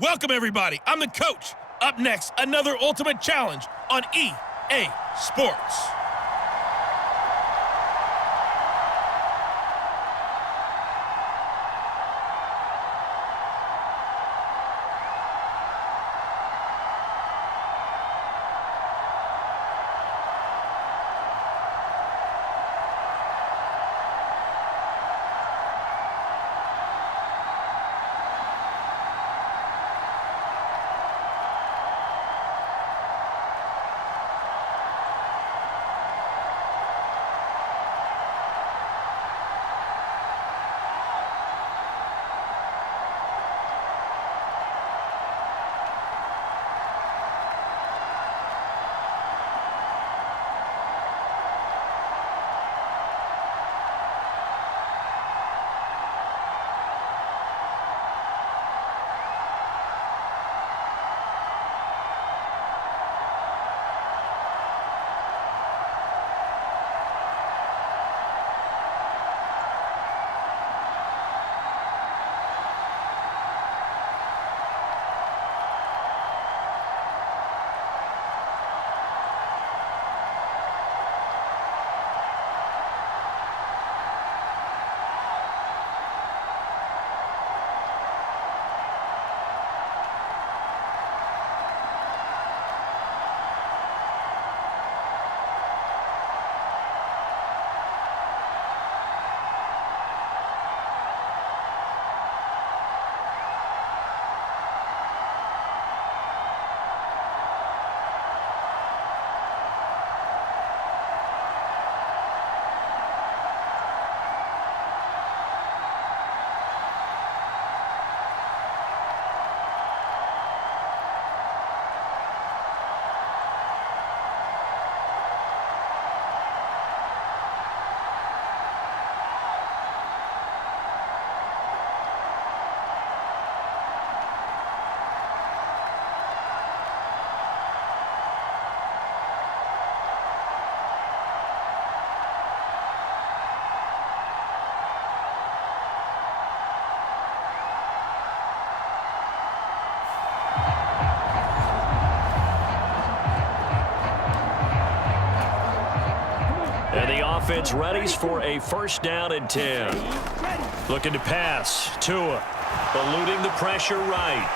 Welcome, everybody. I'm the coach. Up next, another ultimate challenge on EA Sports. And the offense readies for a first down and 10. Looking to pass. Tua eluding the pressure right.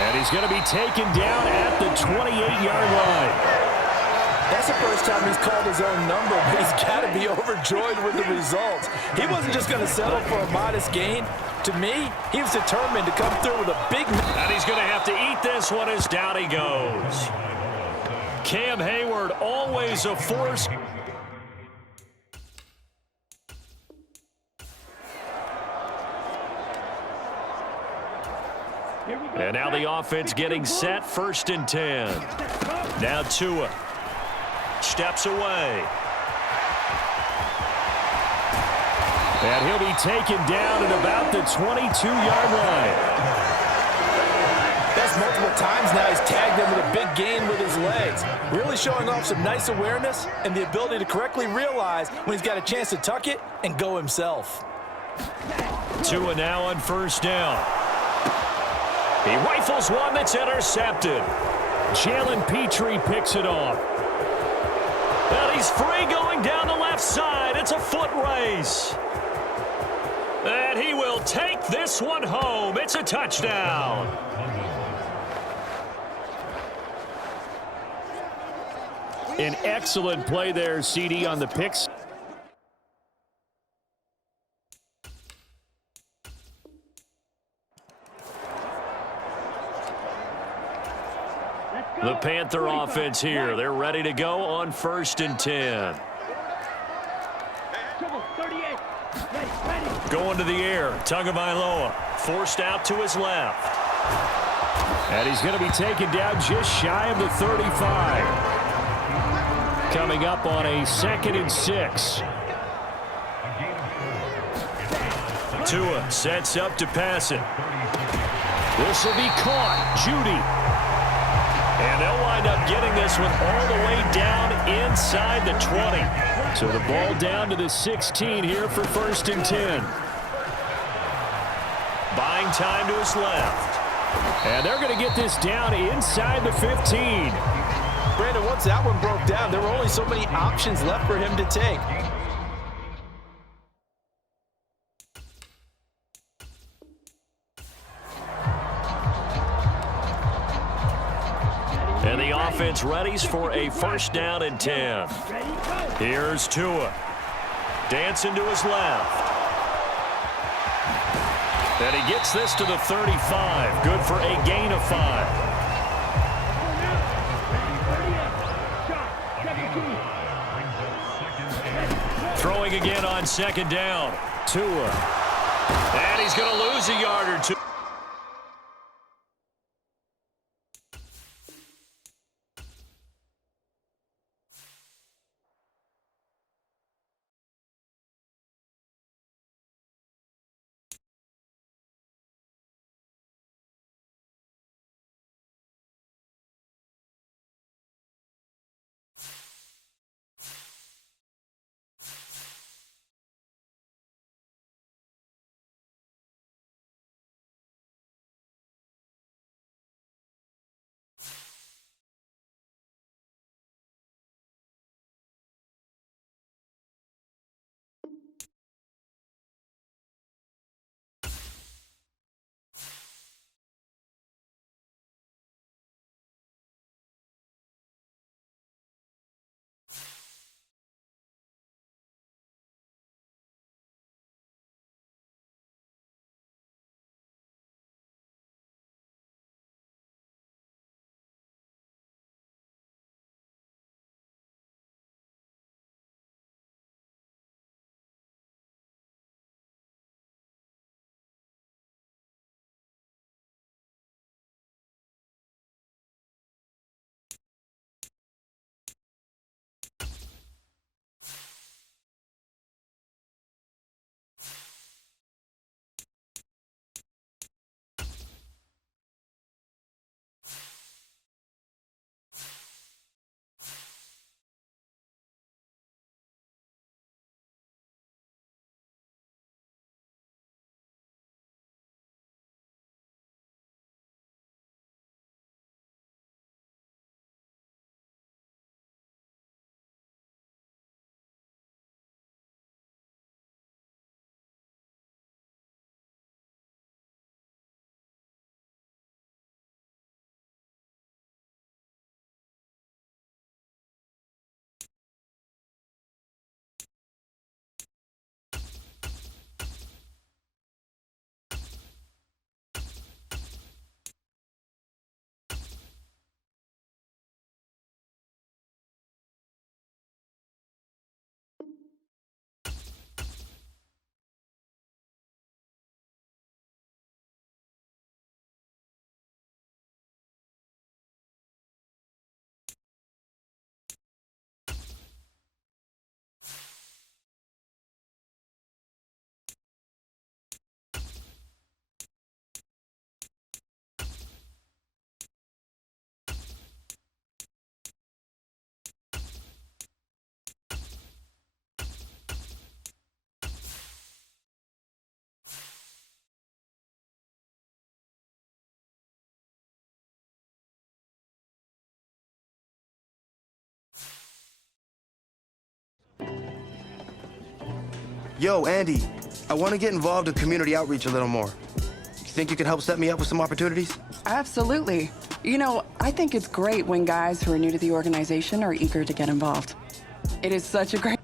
And he's going to be taken down at the 28-yard line. That's the first time he's called his own number, but he's got to be overjoyed with the results. He wasn't just going to settle for a modest gain. To me, he was determined to come through with a big... And he's going to have to eat this one as down he goes. Cam Hayward, always a force. And now the offense getting set, first and 10. Now Tua steps away. And he'll be taken down at about the 22-yard line. That's multiple times now he's tagged him with a big gain with his legs. Really showing off some nice awareness and the ability to correctly realize when he's got a chance to tuck it and go himself. Tua now on first down. He rifles one that's intercepted. Jalen Petrie picks it off. And he's free going down the left side. It's a foot race. And he will take this one home. It's a touchdown. An excellent play there, CD, on the picks. The Panther offense here. They're ready to go on first and 10. Going to the air. Tagovailoa forced out to his left. And he's going to be taken down just shy of the 35. Coming up on a 2nd and 6. Tua sets up to pass it. This will be caught. Judy. And they'll wind up getting this one all the way down inside the 20. So the ball down to the 16 here for first and 10. By Buying time to his left. And they're going to get this down inside the 15. Brandon, once that one broke down, there were only so many options left for him to take. And the offense readies for a first down and 10. Here's Tua. Dancing to his left. And he gets this to the 35. Good for a gain of 5. Throwing again on second down. Tua. And he's going to lose a yard or two. Yo, Andy, I want to get involved in community outreach a little more. You think you could help set me up with some opportunities? Absolutely. You know, I think it's great when guys who are new to the organization are eager to get involved. It is such a great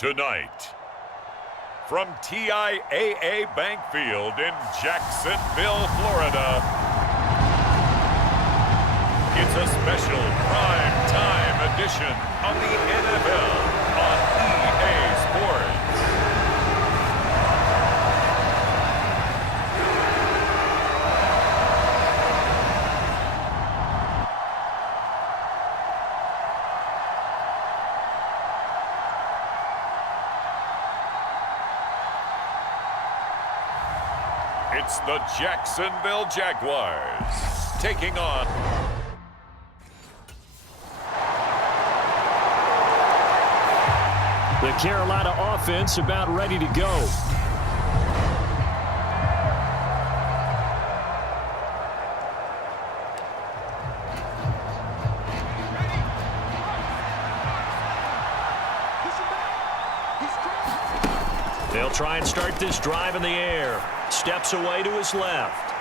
Tonight, from TIAA Bank Field in Jacksonville, Florida, it's a special prime time edition of the NFL on EA Sports. It's the Jacksonville Jaguars taking on the Carolina offense about ready to go. They'll try and start this drive in the air. Steps away to his left.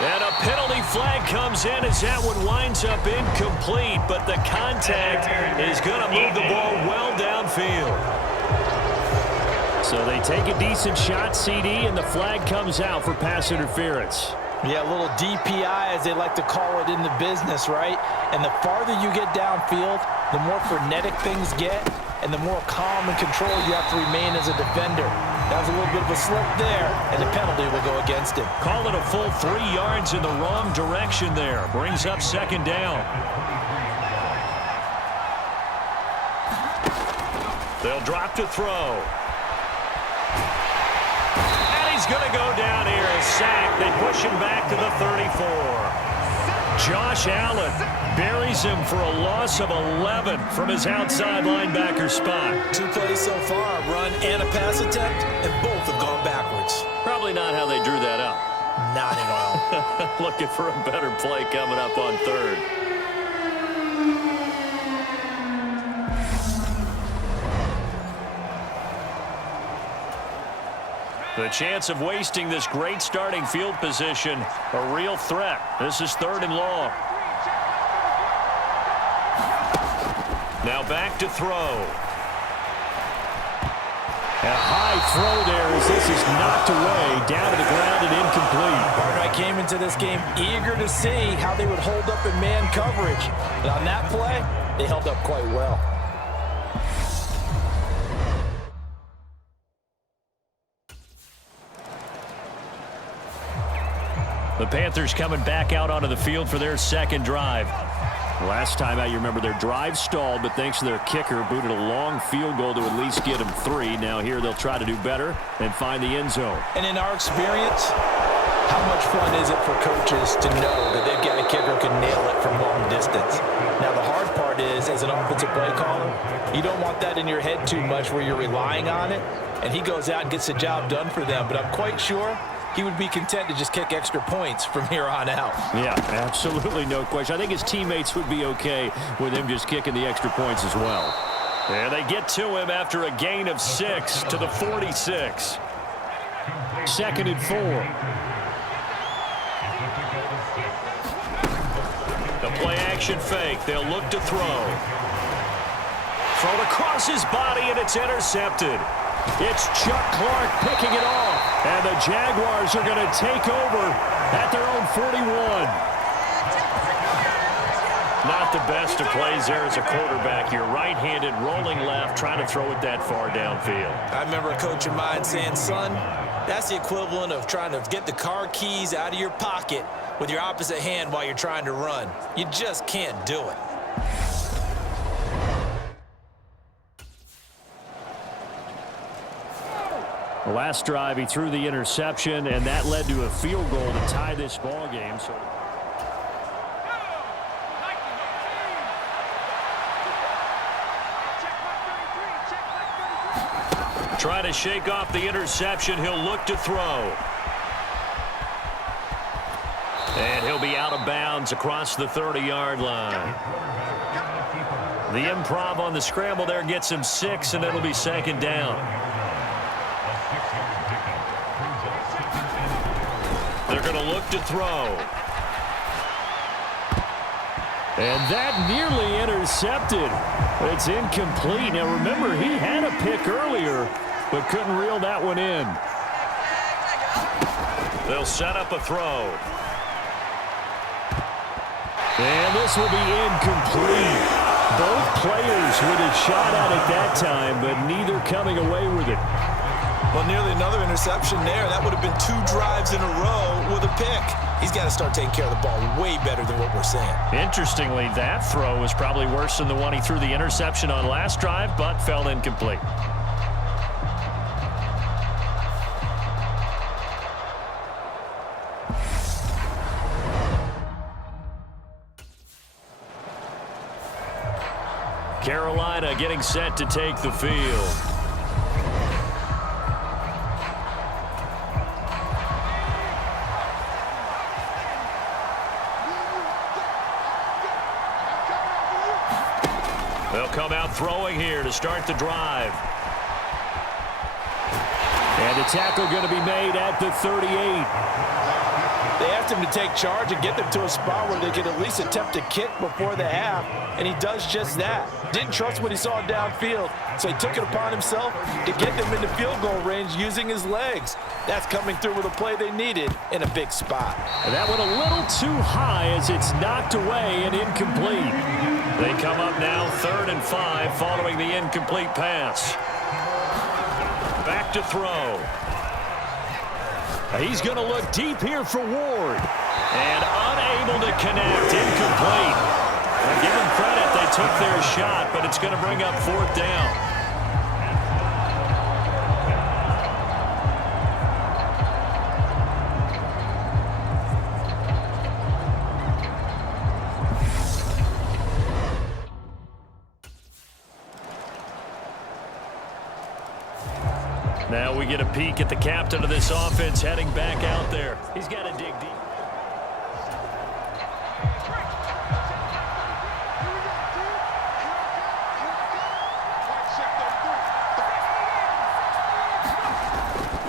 And a penalty flag comes in as that one winds up incomplete, but the contact is going to move the ball well downfield. So they take a decent shot, CD, and the flag comes out for pass interference. Yeah, a little DPI, as they like to call it in the business, right? And the farther you get downfield, the more frenetic things get, and the more calm and controlled you have to remain as a defender. That was a little bit of a slip there, and the penalty will go against him. Call it a full 3 yards in the wrong direction there. Brings up second down. They'll drop to throw. And he's going to go down here. A sack. They push him back to the 34. Josh Allen buries him for a loss of 11 from his outside linebacker spot. 2 plays so far, a run and a pass attempt, and both have gone backwards. Probably not how they drew that up. Not at all. Looking for a better play coming up on third. The chance of wasting this great starting field position, a real threat. This is 3rd and long. Now back to throw. A high throw there as this is knocked away, down to the ground and incomplete. I came into this game eager to see how they would hold up in man coverage. And on that play, they held up quite well. The Panthers coming back out onto the field for their second drive. Last time out, you remember their drive stalled, but thanks to their kicker, booted a long field goal to at least get them 3. Now here they'll try to do better and find the end zone. And in our experience, how much fun is it for coaches to know that they've got a kicker who can nail it from long distance? Now the hard part is, as an offensive play caller, you don't want that in your head too much where you're relying on it, and he goes out and gets the job done for them. But I'm quite sure he would be content to just kick extra points from here on out. Yeah, absolutely no question. I think his teammates would be okay with him just kicking the extra points as well. And they get to him after a gain of 6 to the 46. 2nd and 4. The play action fake. They'll look to throw. Thrown across his body, and it's intercepted. It's Chuck Clark picking it off, and the Jaguars are going to take over at their own 41. Not the best of plays there as a quarterback. You're right-handed, rolling left, trying to throw it that far downfield. I remember a coach of mine saying, son, that's the equivalent of trying to get the car keys out of your pocket with your opposite hand while you're trying to run. You just can't do it. The last drive, he threw the interception, and that led to a field goal to tie this ball game. So trying to shake off the interception, he'll look to throw. And he'll be out of bounds across the 30-yard line. The improv on the scramble there gets him 6, and it'll be 2nd down. They're going to look to throw. And that nearly intercepted. It's incomplete. Now remember, he had a pick earlier, but couldn't reel that one in. They'll set up a throw. And this will be incomplete. Both players with a shot at it that time, but neither coming away with it. Well, nearly another interception there. That would have been 2 drives in a row with a pick. He's got to start taking care of the ball way better than what we're saying. Interestingly, that throw was probably worse than the one he threw the interception on last drive, but fell incomplete. Carolina getting set to take the field. They'll come out throwing here to start the drive. And the tackle going to be made at the 38. They asked him to take charge and get them to a spot where they could at least attempt a kick before the half, and he does just that. Didn't trust what he saw downfield, so he took it upon himself to get them into field goal range using his legs. That's coming through with a play they needed in a big spot. And that one a little too high as it's knocked away and incomplete. They come up now 3rd and 5 following the incomplete pass. Back to throw. He's going to look deep here for Ward. And unable to connect. Incomplete. Well, give them credit. They took their shot, but it's going to bring up 4th down. Now we get a peek at the captain of this offense heading back out there. He's got to dig deep.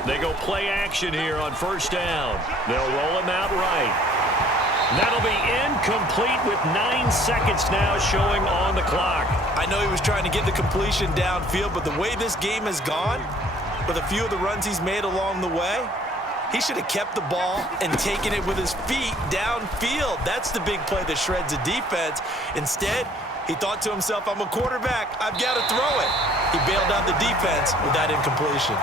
They go play action here on 1st down. They'll roll him out right. That'll be incomplete with 9 seconds now showing on the clock. I know he was trying to get the completion downfield, but the way this game has gone, with a few of the runs he's made along the way, he should have kept the ball and taken it with his feet downfield. That's the big play that shreds the defense. Instead, he thought to himself, I'm a quarterback, I've got to throw it. He bailed out the defense with that incompletion.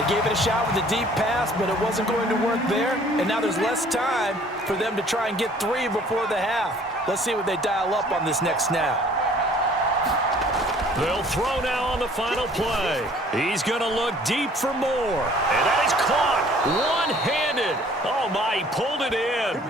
They gave it a shot with a deep pass, but it wasn't going to work there, and now there's less time for them to try and get 3 before the half. Let's see what they dial up on this next snap. They'll throw now on the final play. He's going to look deep for more. And that is caught one-handed. Oh, my, he pulled it in.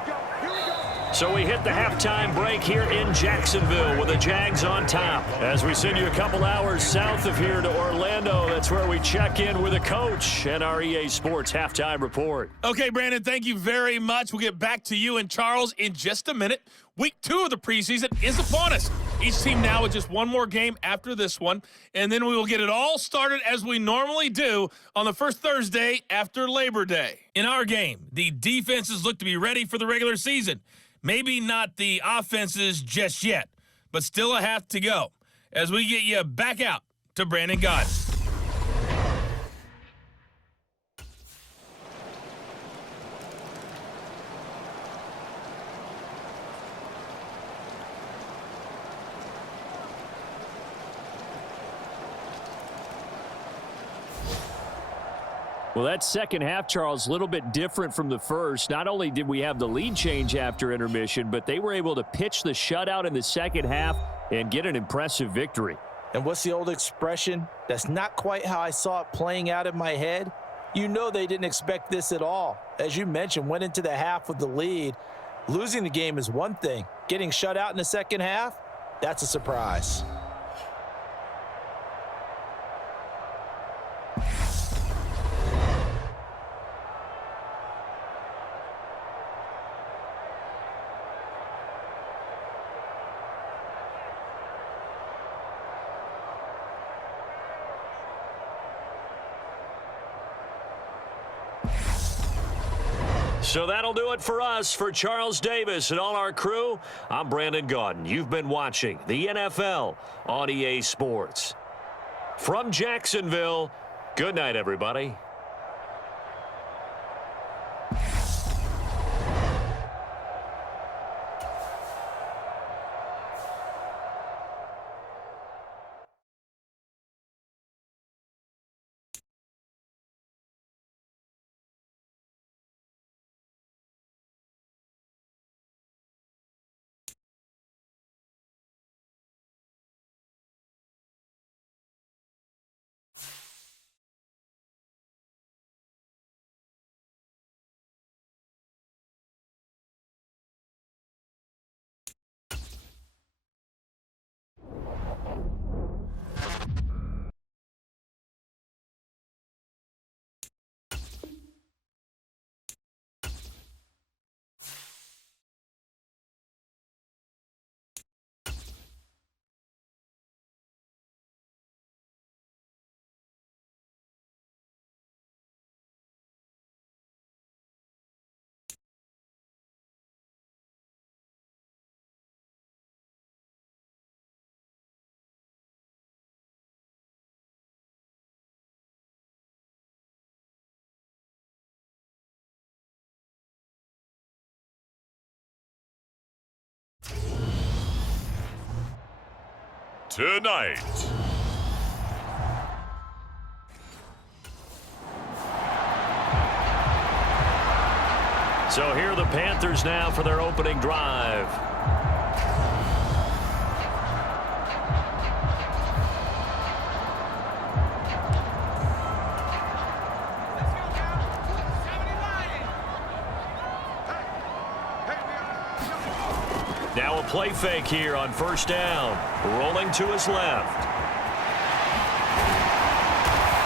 So we hit the halftime break here in Jacksonville with the Jags on top. As we send you a couple hours south of here to Orlando, that's where we check in with the coach and our EA Sports halftime report. Okay, Brandon, thank you very much. We'll get back to you and Charles in just a minute. Week 2 of the preseason is upon us. Each team now with just one more game after this one, and then we will get it all started as we normally do on the first Thursday after Labor Day. In our game, the defenses look to be ready for the regular season. Maybe not the offenses just yet, but still a half to go as we get you back out to Brandon Gott. Well, that second half, Charles, a little bit different from the first. Not only did we have the lead change after intermission, but they were able to pitch the shutout in the second half and get an impressive victory. And what's the old expression? That's not quite how I saw it playing out in my head. You know they didn't expect this at all. As you mentioned, went into the half with the lead. Losing the game is one thing. Getting shut out in the second half, that's a surprise. So that'll do it for us. For Charles Davis and all our crew, I'm Brandon Gaudin. You've been watching the NFL on EA Sports. From Jacksonville, good night, everybody. Tonight. So here are the Panthers now for their opening drive. Now a play fake here on first down. Rolling to his left.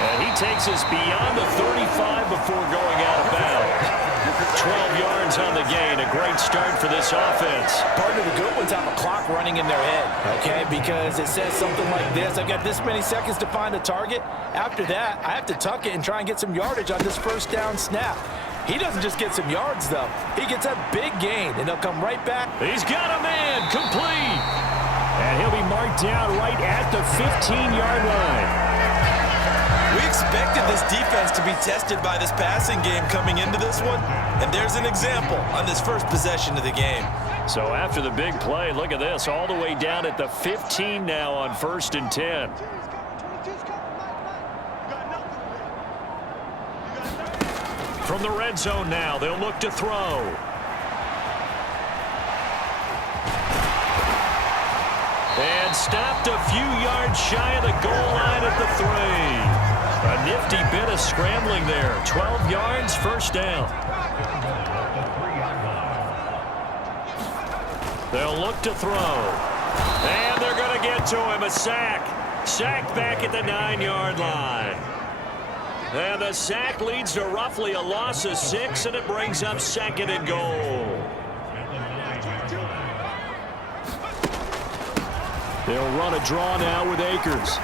And he takes us beyond the 35 before going out of bounds. 12 yards on the gain. A great start for this offense. Partner, the good ones have a clock running in their head, okay? Because it says something like this. I've got this many seconds to find a target. After that, I have to tuck it and try and get some yardage on this first down snap. He doesn't just get some yards, though. He gets a big gain, and he'll come right back. He's got a man complete. And he'll be marked down right at the 15-yard line. We expected this defense to be tested by this passing game coming into this one, and there's an example on this first possession of the game. So after the big play, look at this, all the way down at the 15 now on 1st and 10. From the red zone now, they'll look to throw. And stopped a few yards shy of the goal line at the 3. A nifty bit of scrambling there. 12 yards, first down. They'll look to throw. And they're going to get to him. A sack. Sack back at the 9-yard line. And the sack leads to roughly a loss of 6, and it brings up 2nd and goal. They'll run a draw now with Akers.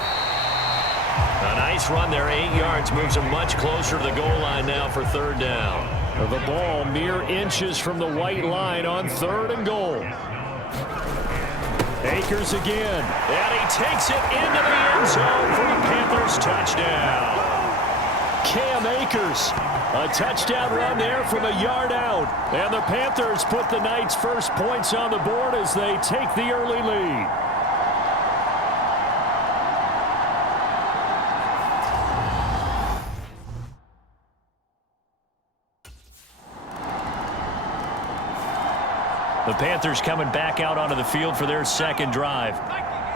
A nice run there, 8 yards, moves them much closer to the goal line now for 3rd down. The ball mere inches from the white line on 3rd and goal. Akers again, and he takes it into the end zone for a Panthers touchdown. Cam Akers, a touchdown run there from a yard out. And the Panthers put the night's first points on the board as they take the early lead. The Panthers coming back out onto the field for their 2nd drive.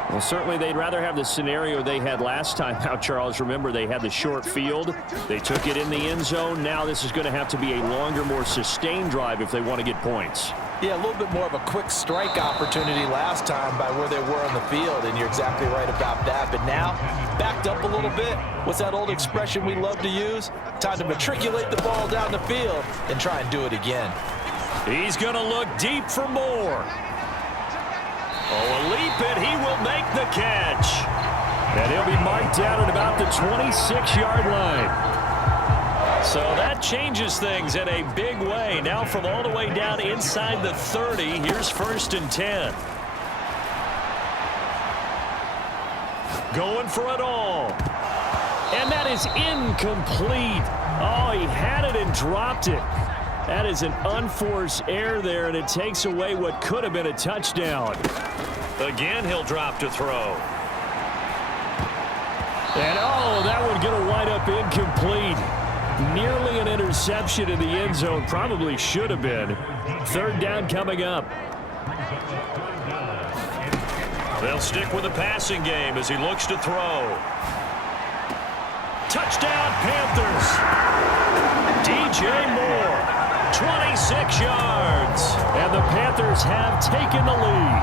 Well, certainly they'd rather have the scenario they had last time out, Charles. Remember, they had the short field. They took it in the end zone. Now this is going to have to be a longer, more sustained drive if they want to get points. Yeah, a little bit more of a quick strike opportunity last time by where they were on the field, and you're exactly right about that. But now, backed up a little bit. What's that old expression we love to use? Time to matriculate the ball down the field and try and do it again. He's going to look deep for more. Oh, a leap, and he will make the catch. And he'll be marked down at about the 26-yard line. So that changes things in a big way. Now from all the way down inside the 30, here's 1st and 10. Going for it all. And that is incomplete. Oh, he had it and dropped it. That is an unforced error there, and it takes away what could have been a touchdown. Again, he'll drop to throw. And, oh, that one going to wind up incomplete. Nearly an interception in the end zone. Probably should have been. 3rd down coming up. They'll stick with the passing game as he looks to throw. Touchdown, Panthers. DJ Moore, 26 yards. And the Panthers have taken the lead.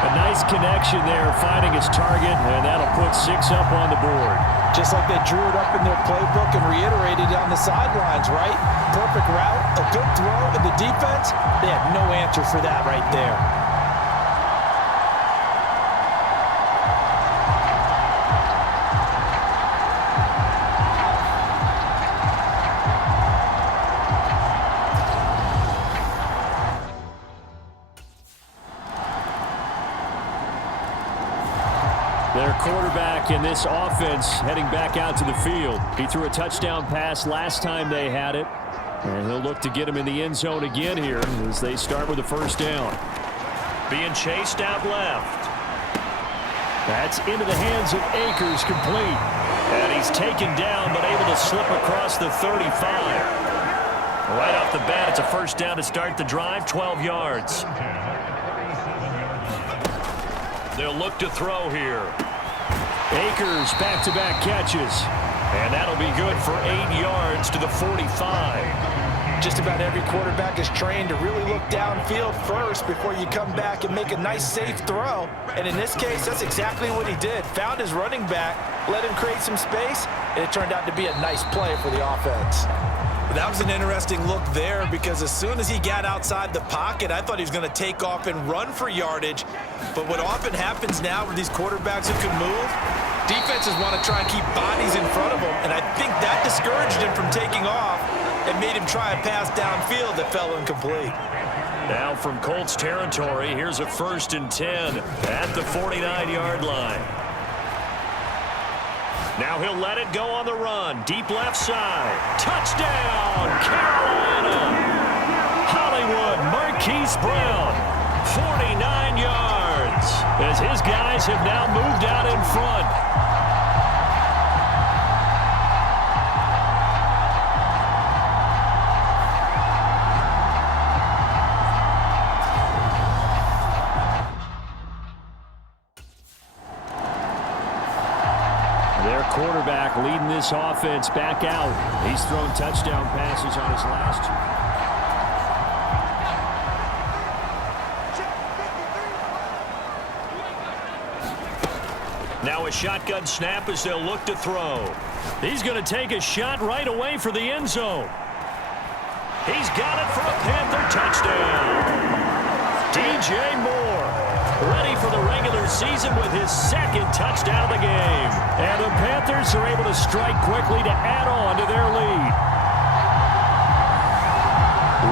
A nice connection there, finding his target, and that'll put 6 up on the board. Just like they drew it up in their playbook and reiterated it on the sidelines, right? Perfect route, a good throw, and the defense, they had no answer for that right there. Their quarterback in this offense heading back out to the field. He threw a touchdown pass last time they had it. And he'll look to get him in the end zone again here as they start with the 1st down. Being chased out left. That's into the hands of Akers, complete. And he's taken down but able to slip across the 35. Right off the bat, it's a 1st down to start the drive, 12 yards. They'll look to throw here. Akers back-to-back catches. And that'll be good for 8 yards to the 45. Just about every quarterback is trained to really look downfield first before you come back and make a nice, safe throw. And in this case, that's exactly what he did. Found his running back, let him create some space, and it turned out to be a nice play for the offense. That was an interesting look there because as soon as he got outside the pocket, I thought he was going to take off and run for yardage. But what often happens now with these quarterbacks who can move, defenses want to try and keep bodies in front of them, and I think that discouraged him from taking off and made him try a pass downfield that fell incomplete. Now from Colts territory, here's a 1st and 10 at the 49-yard line. Now he'll let it go on the run. Deep left side. Touchdown, Carolina. Hollywood, Marquise Brown, 49 yards. As his guys have now moved out in front. Their quarterback leading this offense back out. He's thrown touchdown passes on his last 2. Now a shotgun snap as they'll look to throw. He's going to take a shot right away for the end zone. He's got it for a Panther touchdown. DJ Moore, ready for the regular season with his 2nd touchdown of the game. And the Panthers are able to strike quickly to add on to their lead.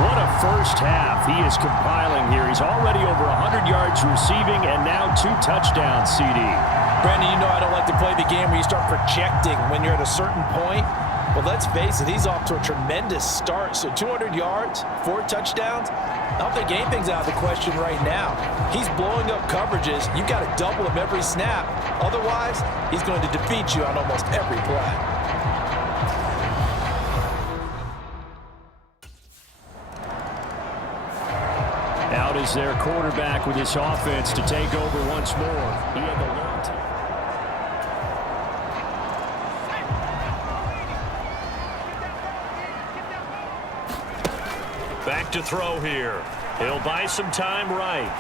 What a first half he is compiling here. He's already over 100 yards receiving and now 2 touchdowns, CD. Brandon, you know I don't like to play the game where you start projecting when you're at a certain point. But let's face it, he's off to a tremendous start. So 200 yards, 4 touchdowns. I don't think anything's out of the question right now. He's blowing up coverages. You've got to double him every snap. Otherwise, he's going to defeat you on almost every play. Out is their quarterback with this offense to take over once more. He had the long time. Back to throw here. He'll buy some time right.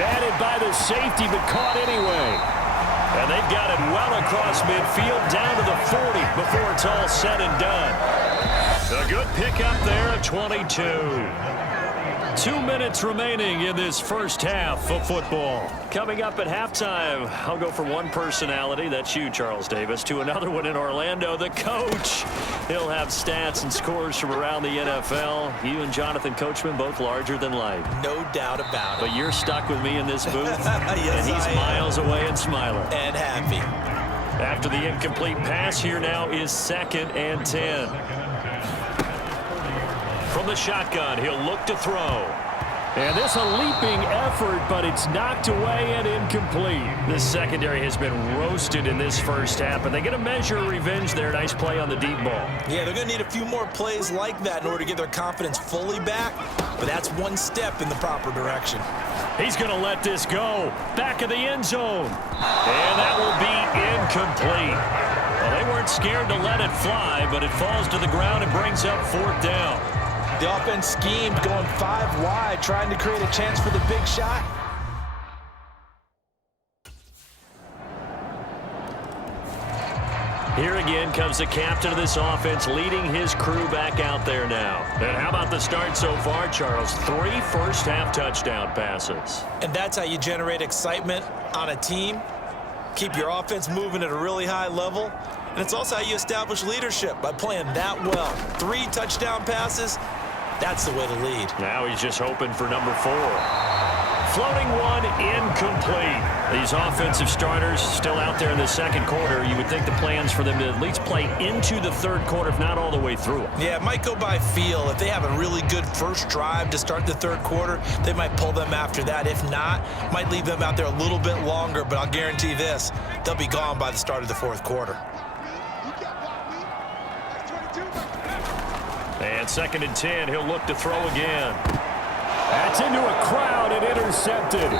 Batted by the safety, but caught anyway. And they've got it well across midfield down to the 40 before it's all said and done. A good pickup there at 22. 2 minutes remaining in this first half of football. Coming up at halftime, I'll go from one personality, that's you, Charles Davis, to another one in Orlando, the coach. He'll have stats and scores from around the NFL. You and Jonathan Coachman both larger than life. No doubt about it. But you're stuck with me in this booth, Yes, and he's miles away and smiling. And happy. After the incomplete pass, here now is 2nd and 10. From the shotgun, he'll look to throw. And this a leaping effort, but it's knocked away and incomplete. This secondary has been roasted in this first half, and they get a measure of revenge there. Nice play on the deep ball. Yeah, they're going to need a few more plays like that in order to get their confidence fully back, but that's one step in the proper direction. He's going to let this go. Back of the end zone. And that will be incomplete. Well, they weren't scared to let it fly, but it falls to the ground and brings up 4th down. The offense schemed, going 5 wide, trying to create a chance for the big shot. Here again comes the captain of this offense, leading his crew back out there now. And how about the start so far, Charles? 3 first-half touchdown passes. And that's how you generate excitement on a team. Keep your offense moving at a really high level. And it's also how you establish leadership, by playing that well. 3 touchdown passes. That's the way to lead. Now he's just hoping for number 4. Floating one, incomplete. These offensive starters still out there in the second quarter. You would think the plans for them to at least play into the third quarter, if not all the way through. Yeah, it might go by feel. If they have a really good first drive to start the third quarter, they might pull them after that. If not, might leave them out there a little bit longer, but I'll guarantee this, they'll be gone by the start of the fourth quarter. And 2nd and 10, he'll look to throw again. That's into a crowd and intercepted.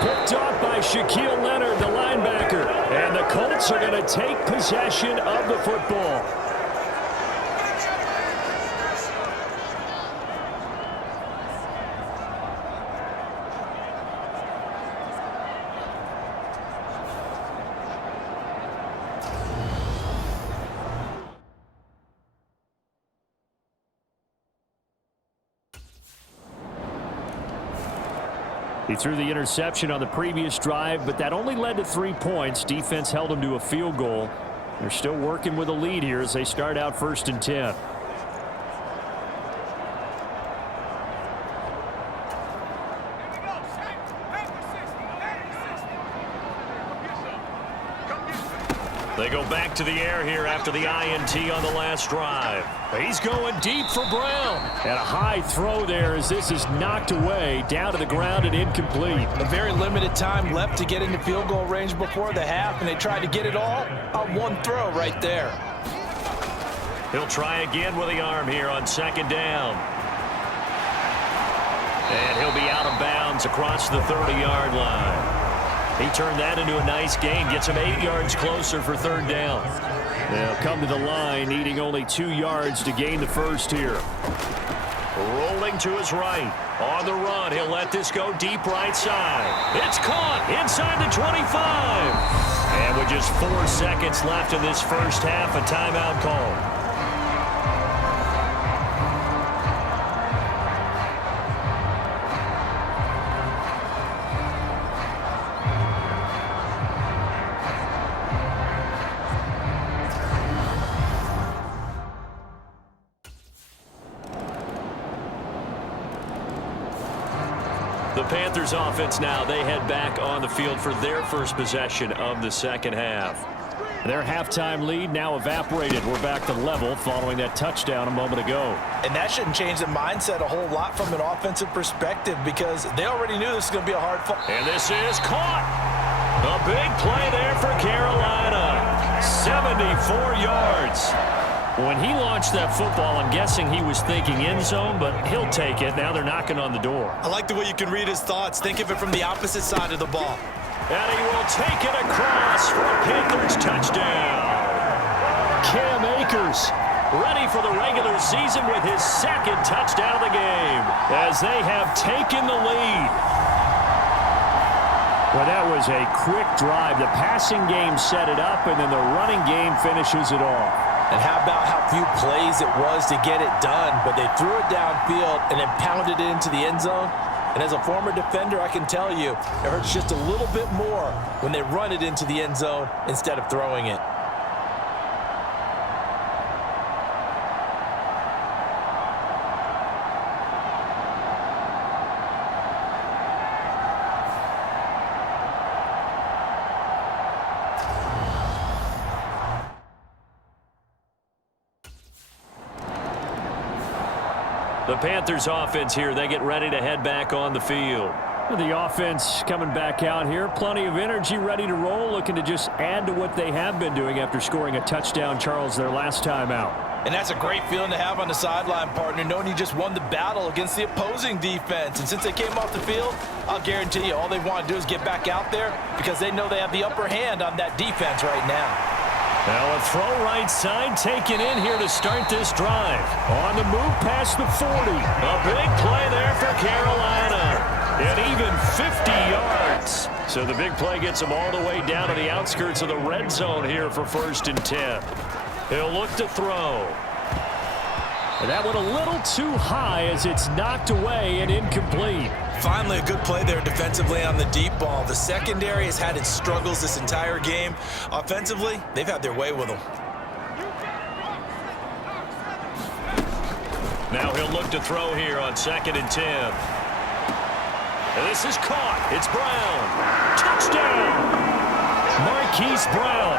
Picked off by Shaquille Leonard, the linebacker. And the Colts are going to take possession of the football. He threw the interception on the previous drive, but that only led to 3 points. Defense held him to a field goal. They're still working with a lead here as they start out 1st and 10. They go back to the air here after the INT on the last drive. He's going deep for Brown. And a high throw there as this is knocked away, down to the ground and incomplete. A very limited time left to get into field goal range before the half, and they tried to get it all on one throw right there. He'll try again with the arm here on 2nd down. And he'll be out of bounds across the 30-yard line. He turned that into a nice gain, gets him 8 yards closer for 3rd down. They'll come to the line, needing only 2 yards to gain the first here. Rolling to his right. On the run, he'll let this go deep right side. It's caught inside the 25. And with just 4 seconds left in this first half, a timeout call. The Panthers offense now, they head back on the field for their first possession of the second half. Their halftime lead now evaporated. We're back to level following that touchdown a moment ago. And that shouldn't change the mindset a whole lot from an offensive perspective, because they already knew this was going to be a hard fight. And this is caught. A big play there for Carolina. 74 yards. When he launched that football, I'm guessing he was thinking end zone, but he'll take it. Now they're knocking on the door. I like the way you can read his thoughts. Think of it from the opposite side of the ball. And he will take it across for a Panthers touchdown. Cam Akers ready for the regular season with his 2nd touchdown of the game as they have taken the lead. Well, that was a quick drive. The passing game set it up, and then the running game finishes it off. And how about how few plays it was to get it done, but they threw it downfield and then pounded it into the end zone. And as a former defender, I can tell you, it hurts just a little bit more when they run it into the end zone instead of throwing it. The Panthers offense here, they get ready to head back on the field. The offense coming back out here. Plenty of energy, ready to roll, looking to just add to what they have been doing after scoring a touchdown, Charles, their last time out. And that's a great feeling to have on the sideline, partner, knowing you just won the battle against the opposing defense. And since they came off the field, I'll guarantee you all they want to do is get back out there because they know they have the upper hand on that defense right now. Now a throw right side taken in here to start this drive. On the move past the 40. A big play there for Carolina. And even 50 yards. So the big play gets them all the way down to the outskirts of the red zone here for 1st and 10. He'll look to throw. And that one a little too high as it's knocked away and incomplete. Finally, a good play there defensively on the deep ball. The secondary has had its struggles this entire game. Offensively, they've had their way with them. Now he'll look to throw here on 2nd and 10. And this is caught. It's Brown. Touchdown! Marquise Brown,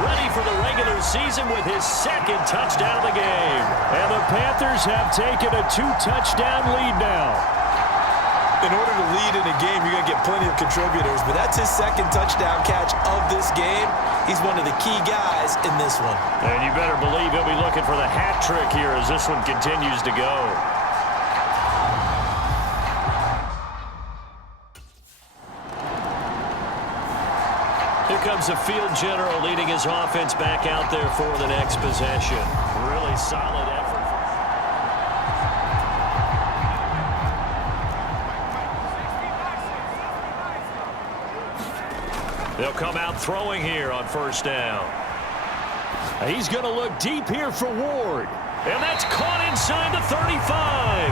ready for the regular season with his 2nd touchdown of the game. And the Panthers have taken a 2-touchdown lead now. In order to lead in a game, you're going to get plenty of contributors, but that's his 2nd touchdown catch of this game. He's one of the key guys in this one. And you better believe he'll be looking for the hat trick here as this one continues to go. Here comes the field general leading his offense back out there for the next possession. Really solid effort. They'll come out throwing here on 1st down. He's going to look deep here for Ward. And that's caught inside the 35.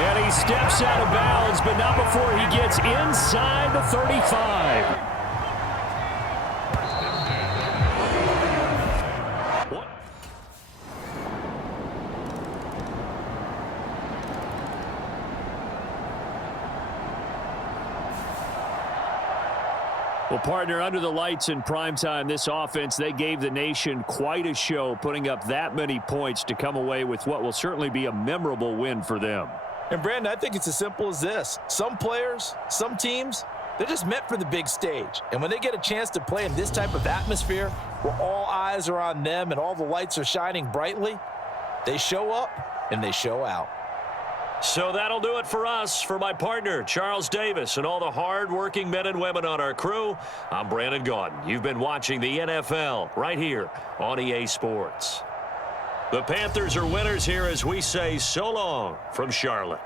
And he steps out of bounds, but not before he gets inside the 35. Well, partner, under the lights in primetime, this offense, they gave the nation quite a show, putting up that many points to come away with what will certainly be a memorable win for them. And, Brandon, I think it's as simple as this. Some players, some teams, they're just meant for the big stage. And when they get a chance to play in this type of atmosphere where all eyes are on them and all the lights are shining brightly, they show up and they show out. So that'll do it for us. For my partner, Charles Davis, and all the hard-working men and women on our crew, I'm Brandon Gaudin. You've been watching the NFL right here on EA Sports. The Panthers are winners here as we say so long from Charlotte.